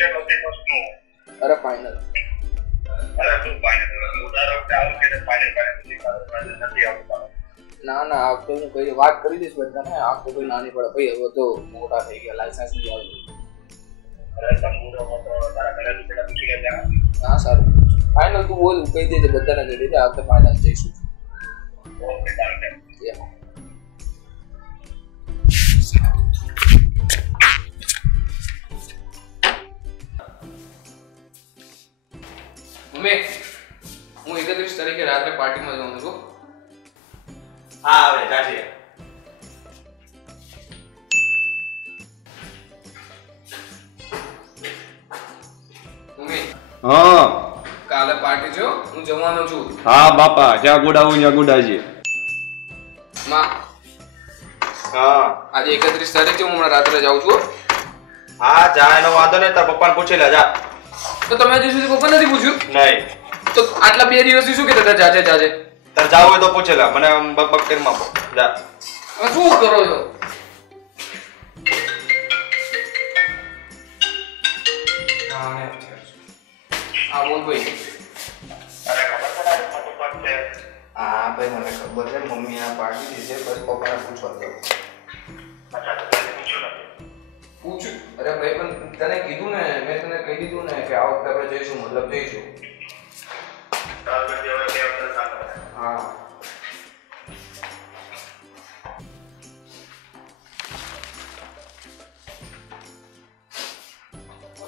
Budget નથી વસ્તુ અરે ફાઇનલ અરે તું ફાઇનલ ઉધાર વખતે આવું કે ફાઇનલ નથી આવતું ના ના આ તો હું કઈ વાત કરી દઈશ બધાને આ તો કોઈ નાની પડે ભાઈ હવે તો મોટા થઈ ગયા લાયસન્સ નહીં આવતું અરે તંબુરો તો તારા ઘરે રૂપિયા પૂછી લેજે હા સારું ફાઇનલ તું બોલ કહી દેજે બધાને કહી દેજે આ વખતે ફાઇનલ જઈશું ઓકે ચાલશે મમ્મી હું 31 તારીખે રાત્રે પાર્ટીમાં જવાનું છું હા હવે જાજે મમ્મી હા કાલે પાર્ટી છે હું જવાનો છું હા બાપા જ્યાં ગુડાવું ત્યાં ગુડાજી માં હા આજે 31 તારીખે હું હમણાં રાત્રે જાઉં છું હા જા એનો વાંધો નહીં તાર પપ્પાને પૂછી લે જા તો તમે હજી સુધી પપ્પા નથી પૂછ્યું નહીં તો આટલા 2 દિવસથી શું કહેતા હતા જાજે જાજે તાર જાવ હોય તો પૂછી લે મને બક કરી માં જા શું કરો છો હા બોલ ભાઈ અરે ખબર છે તારે મોટું પદ છે હા ભાઈ મને ખબર છે મમ્મી આ પાર્ટી દીધે બસ પપ્પાને પૂછવા દો અચ્છા તો તને પૂછ્યું નથી પૂછ્યું અરે ભાઈ પણ તને કીધું ને મેં તને કહી દીધું ને કે આ વખતે આપણે જઈશું મતલબ જઈશું તાર બે વખતે સાંભળે હા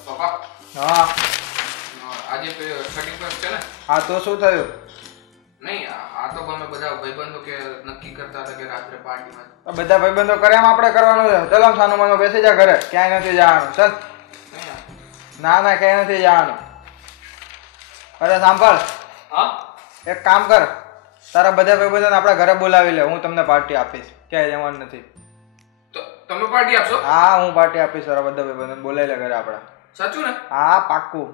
પપ્પા હા આજે 31 છે ને હા તો શું થયું નહીં આ તો અમે બધા ભાઈબંધો કે નક્કી કરતા હતા કે રાત્રે પાર્ટીમાં તો બધા ભાઈબંધો કરે એમ આપણે કરવાનું છે ચલો સાનું માનો બેસી જા ઘરે ક્યાંય નથી જવાનું ચાલ ના ના ક્યાંય નથી જવાનું અરે સાંભળ હા એક કામ કર તારા બધા ભાઈબંધોને આપણા ઘરે બોલાવી લે હું તમને પાર્ટી આપીશ ક્યાંય જવાનું નથી તો તમે પાર્ટી આપશો હા હું પાર્ટી આપીશ તારા બધા ભાઈબંધોને બોલાવી લે ઘરે આપણા સાચું ને હા પાક્કું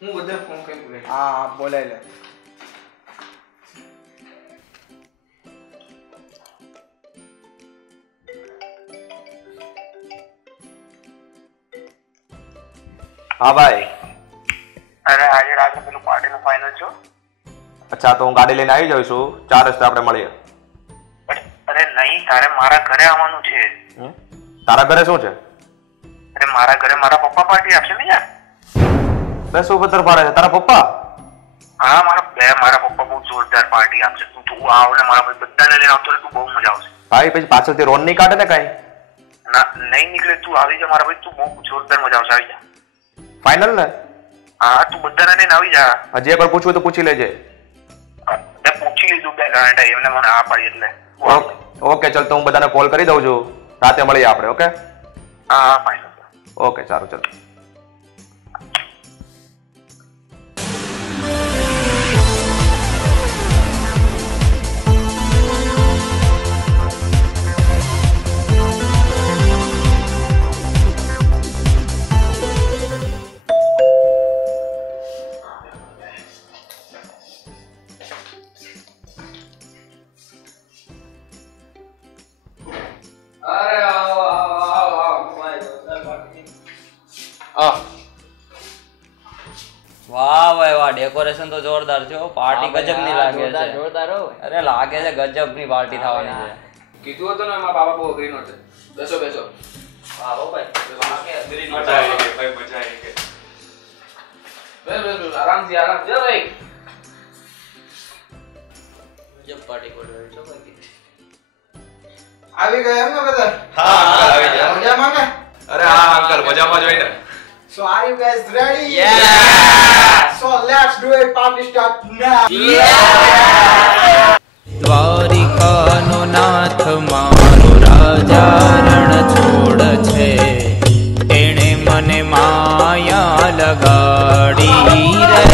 હું બધા ફોન કરી બોલે હા હા બોલાવી લે હા ભાઈ અરે આજે રાત્રે પેલું પાર્ટીનું ફાઇનલ છો અચ્છા તો હું ગાડી લઈને આવી જાઉં છું 4 રસ્તે આપણે મળીએ અરે નહીં તારે મારા ઘરે આવવાનું છે તારા ઘરે શું છે અરે મારા ઘરે મારા પપ્પા પાર્ટી આપશે ને યાર બે શું પથ્થર પાડે છે તારા પપ્પા હા મારા પપ્પા બહુ જોરદાર પાર્ટી આપશે તું આવ ને મારા ભાઈ બધાને લઈને આવતો રહે તું બહુ મજા આવશે ભાઈ પછી પાછળથી રોન નહીં કાઢે ને કઈ ના નહીં નીકળે તું આવી જા મારા ભાઈ તું બહુ જોરદાર મજા આવશે આવી જા ફાઇનલ ને હા તું બધાને લઈને આવી જા હજી એકવાર પૂછવું તો પૂછી લેજે મેં પૂછી લીધું બે ગાંડા એમને મને આ પાડી એટલે ઓકે ચલ તો હું બધાને કોલ કરી દઉં છું રાતે મળીએ આપણે ઓકે હા ફાઇનલ ઓકે સારું ચલ અરે આવો વાહ ભાઈ વાહ ડેકોરેશન તો જોરદાર છે પાર્ટી ગજબની લાગે છે જોરદાર હો અરે લાગે છે ગજબની પાર્ટી થવાની છે કીધું હતું ને મારા બાબા બહુ અઘરી નહોતે બેસો બેસો વાહ હો ભાઈ મજા આવી ગઈ ભાઈ મજા આવી ગઈ બેસ આરામથી ભાઈ ગજબ પાર્ટી કોડવાળી છો બાકી આવી ગયા એમ ને બધા હા આવી ગયા મજામાં ને અરે હા અંકલ મજામાં જ હોય ને So are you guys ready? Yeah! So let's do it. Party start now. દ્વારિકાનો નાથ મારો રાજા રણ છોડ છે એણે મને માયા લગાડી રે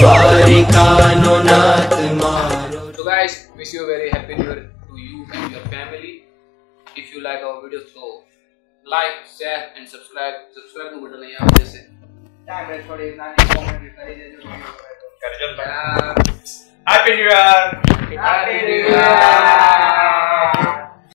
દ્વારિકાનો નાથ મારો. So guys, wish you a very happy new year to you and your family. If you like our videos, so like, share and subscribe. Subscribe નું button અહીંયા આવી જશે. Time થોડી નાની કોમેન્ટ કરી દેજો. કરજો ભાઈ હેપી ન્યુ યર